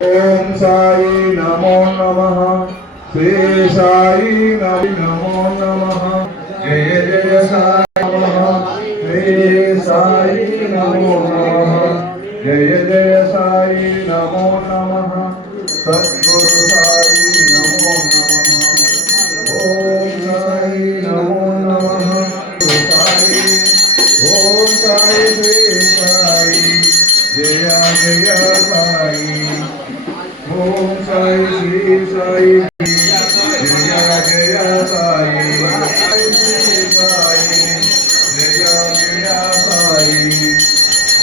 ओम साई नमो नमः श्री साई नमो नमः जय जय साई नमः श्री साई नमो नमः जय जय साई नमो नमः सद्गुरु साई नमो नमः ओम साई नमो नमः साई ओम साई श्री साई जय जय साई ओम साई श्री साई जय जय साई श्री साई जय जय साई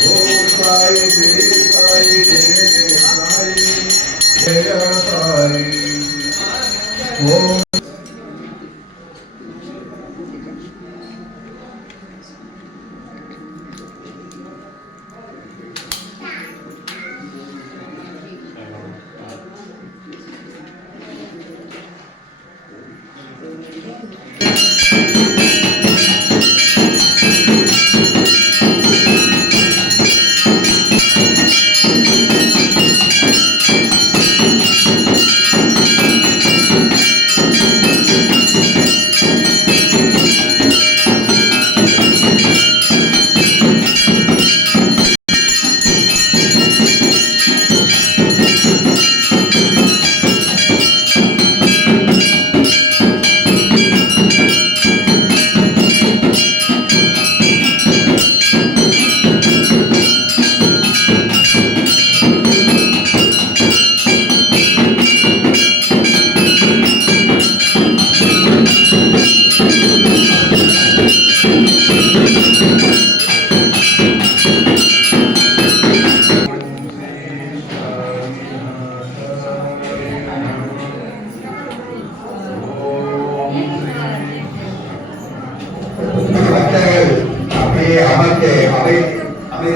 ओम साई श्री साई जय जय साई जय साई ओम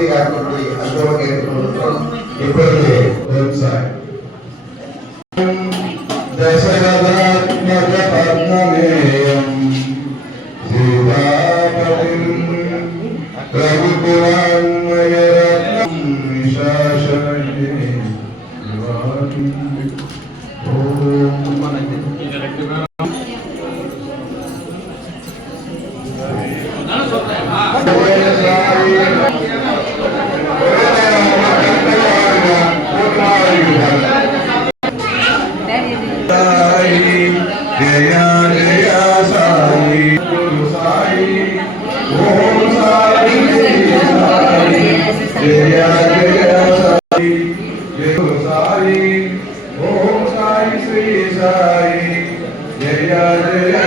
अमेरिका ओम साई श्री साई जय जय